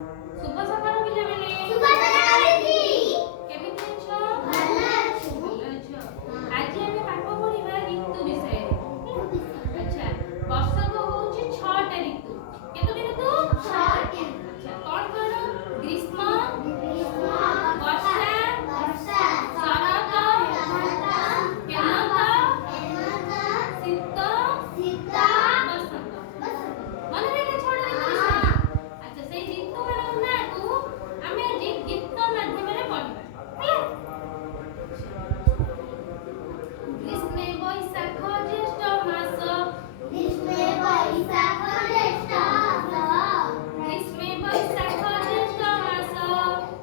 ଶୁଭ ସକାଳ ପିଲାମାନେ। ଶୁଭ ସକାଳ ଦିଦି। କେମିତି ଅଛ? ଭଲ ଅଛି। ଭଲ ଅଛ। ଆଜି ଆମେ ପାଠ ପଢିବା ଋତୁ ବିଷୟରେ। ଆଚ୍ଛା, ବର୍ଷକ ହଉଛି 6ଟା ଋତୁ। କେତୋଟି ଋତୁ? 6ଟି। ଆଚ୍ଛା, କଣ କଣ? ଗ୍ରୀଷ୍ମ, ଗ୍ରୀଷ୍ମ, ବର୍ଷା, ବର୍ଷା, ଶରତ, ହେମନ୍ତ, ଶୀତ, ଶୀତ, ବସନ୍ତ। ବସନ୍ତ। ମନେ ରହିଲା 6ଟା ଋତୁ ବିଷୟରେ? ଆଚ୍ଛା, ସେଇ ଋତୁମାନଙ୍କ ନାଁକୁ ଆମେ ଆଜି ଗୀତ ମାଧ୍ୟମରେ ପଢିବା। ହେଲା? ଗ୍ରୀଷ୍ମେ ବୈଶାଖ ଜ୍ୟେଷ୍ଠ ମାସ, ଗ୍ରୀଷ୍ମେ ବୈଶାଖ ଜ୍ୟେଷ୍ଠ ମାସ, ଗ୍ରୀଷ୍ମେ ବୈଶାଖ ଜ୍ୟେଷ୍ଠ ମାସ,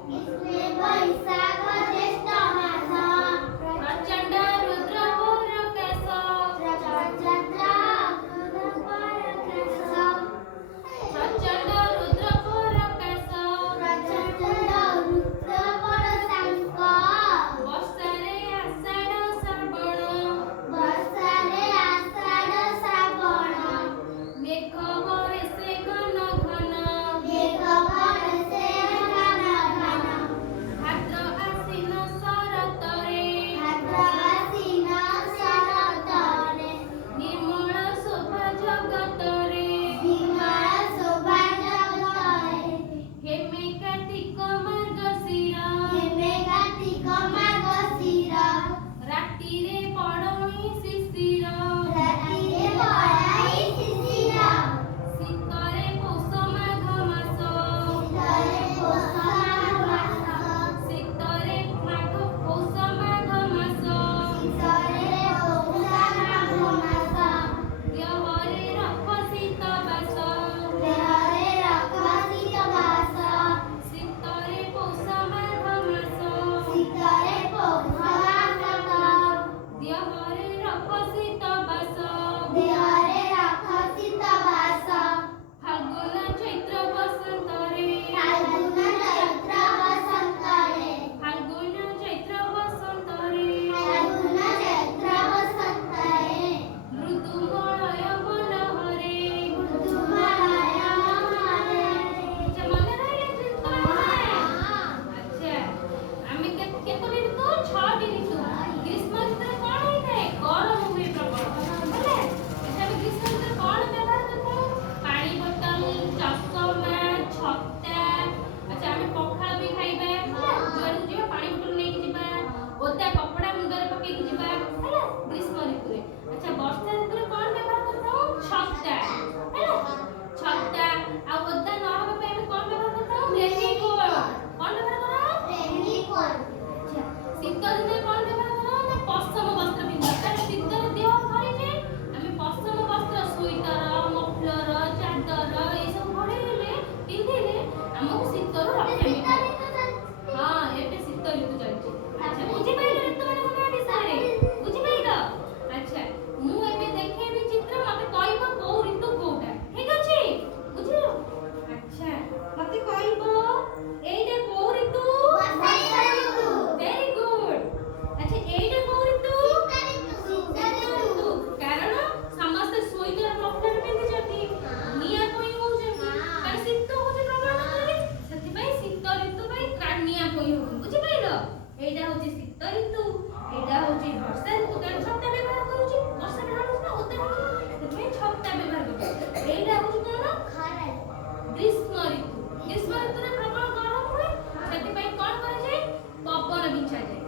ଗ୍ରୀଷ୍ମେ ବୈଶାଖ ଜ୍ୟେଷ୍ଠ ମାସ, ପ୍ରଚଣ୍ଡ ରୁଦ୍ର ପରକାଶ, ପ୍ରଚଣ୍ଡ ରୁଦ୍ର ପରକାଶ, ପ୍ରଚଣ୍ଡ ରୁଦ୍ର ପରକାଶ, ପ୍ରଚଣ୍ଡ ରୁଦ୍ର ପରଶାଙ୍କ, ବର୍ଷାରେ ଆଷାଢ଼ ଶ୍ରାବଣ, ବର୍ଷାରେ ଆଷାଢ଼ ଶ୍ରାବଣ, ମେଘ ବରଷେ ଘନ ଘନ, ମେଘ ବରଷେ ଘନ ଘନ, ଭାଦ୍ର ଆଶ୍ୱିନ ଶରତରେ, ଭାଦ୍ର ଆଶ୍ୱିନ ଶରତରେ, ନିର୍ମଳ ଶୋଭା ଜଗତରେ, ନିର୍ମଳ ଶୋଭା ଜଗତରେ, ହେମେ କାର୍ତ୍ତିକ ମାର୍ଗଶିର, ହେମେ କାର୍ତ୍ତିକ ମାର୍ଗଶିର, ରାତିରେ ପଡ଼ଇ ଶିଶିର, ରାତିରେ ପଡ଼ାଇ ଶିଶିର, ଶୀତରେ ପୌଷ ମାଘ ମାସ, ଶୀତରେ ପୌଷ ମାଘ ମାସ, ଶୀତରେ ପୌଷ ମାଘ ମାସ, ଶୀତରେ ପୌଷ ମାଘ ମାସ, ଦେହରେ ରଖ ଶୀତ ବାସ, ଦେହରେ ରଖ ଶୀତ ବାସ, ଶୀତରେ ପୌଷ ମାଘ ମାସ, ଶୀତରେ ପୌଷ ମାଘ ମାସ, ଦେହରେ ରଖ ଶୀତ ବାସ, ଦେହରେ ରଖ ଶୀତ ବାସ, ଫାଲ୍ଗୁନ ଚୈତ୍ର ବସନ୍ତରେ, ଫାଲ୍ଗୁନ ଚୈତ୍ର ବସନ୍ତରେ, ଫାଲ୍ଗୁନ ଚୈତ୍ର ବସନ୍ତରେ, ଫାଲ୍ଗୁନ ଚୈତ୍ର ବସନ୍ତରେ, ଋତୁମଳୟ ମନୋହରେ। ଋତୁମଳୟ ମନରେ। ଆଚ୍ଛା, ମନେ ରହିଲା ଋତୁମାନେ? ଆଚ୍ଛା, ଆମେ କେତୋଟି ଋତୁ? 6ଟି ଋତୁ। ଗ୍ରୀଷ୍ମ ଋତୁରେ କଣ ହେଇଥାଏ? ଗରମ ହୁଏ ପ୍ରବଳ। ହେଲା? ଆଚ୍ଛା, ଆମେ ଗ୍ରୀଷ୍ମ ଋତୁରେ କଣ ବ୍ୟବହାର କରିଥାଉ? ପାଣି ବୋତଲ, ଚଷମା, ଛତା। ଆଚ୍ଛା, ଆମେ ପଖାଳ ବି ଖାଇବା। ହେଲା? ଯୁଆଡକୁ ଯିବା ପାଣି ବୋତଲ ନେଇକି ଯିବା। ଓଦା କପଡ଼ା ମୁଣ୍ଡରେ ପକେଇକି ଯିବା। ହେଲା? ଗ୍ରୀଷ୍ମ ଋତୁରେ। ଆଚ୍ଛା, ବର୍ଷା ଋତୁରେ କଣ ବ୍ୟବହାର କରିଥାଉ? ଛତା। ହେଲା? ଛତା। ଆଉ ଓଦା ନ ହେବା ପାଇଁ ଆମେ କଣ ବ୍ୟବହାର କରିଥାଉ? ରେନିକୋଟ। କଣ ବ୍ୟବହାର କର? ରେନିକୋଟ। ଆଚ୍ଛା, ଶୀତ ଦିନରେ କଣ ବ୍ୟବହାର କର? ନା ପଶମ ବସ୍ତ୍ର ପିନ୍ଧ। କାରଣ ଶୀତରେ ଦେହ ଥରିଯାଏ। ଆମେ ପଶମ ବସ୍ତ୍ର, ସ୍ୱେଟର, ମଫଲର, ଚାଦର ଏସବୁ ଘୋଡ଼େଇଲେ, ପିନ୍ଧିଲେ ଆମକୁ ଶୀତରୁ ରକ୍ଷା ମିଳିବ। ହଁ, ଏବେ ଶୀତ ଋତୁ ଚାଲିଛି। ଆଚ୍ଛା, ବୁଝିପାରିଲ ଋତୁମାନଙ୍କ ନାଁ ବିଷୟରେ? ବୁଝିପାରିଲ? ଆଚ୍ଛା, ମୁଁ ଏବେ ଦେଖେଇବି ଚିତ୍ର, ମତେ କହିବ କୋଉ ଋତୁ କୋଉଟା। ଠିକ ଅଛି? ବୁଝିଲ? ଆଚ୍ଛା, ମତେ କହିବ ଏଇଟା କୋଉ ଋତୁ? ବର୍ଷା ଋତୁ। Very good. ଆଚ୍ଛା, ଏଇଟା କୋଉ ଋତୁ? ଶୀତ ଋତୁ। କାରଣ ସମସ୍ତେ ସ୍ୱେଟର ମଫଲର ପିନ୍ଧିଛନ୍ତି, ନିଆଁ ପୋଇ ହଉଛନ୍ତି। କାରଣ ଶୀତ ହଉଛି ପ୍ରବଳ ମାତ୍ରାରେ, ସେଥିପାଇଁ ଶୀତ ଋତୁ ପାଇଁ ନିଆଁ ପୋଇ ହଉଛନ୍ତି। ବୁଝିପାରିଲ? ଏଇଟା ହଉଛି ଶୀତ ଋତୁ, ଏଇଟା ହଉଛି ବର୍ଷା ଋତୁ। କାରଣ ଛତା ବ୍ୟବହାର କରୁଛି, ବର୍ଷା ଢାଳୁଛି ନା, ଓଦା ହଉଛି, ସେଥିପାଇଁ ଛତା ବ୍ୟବହାର କରୁଛି। ଏଇଟା ହଉଛି କଣ? ଖରା। ଗ୍ରୀଷ୍ମ ଋତୁ। ଗ୍ରୀଷ୍ମ ଋତୁରେ ପ୍ରବଳ ଗରମ ହୁଏ, ସେଥିପାଇଁ କଣ କରାଯାଏ? ପବନ ବିଞ୍ଛାଯାଏ।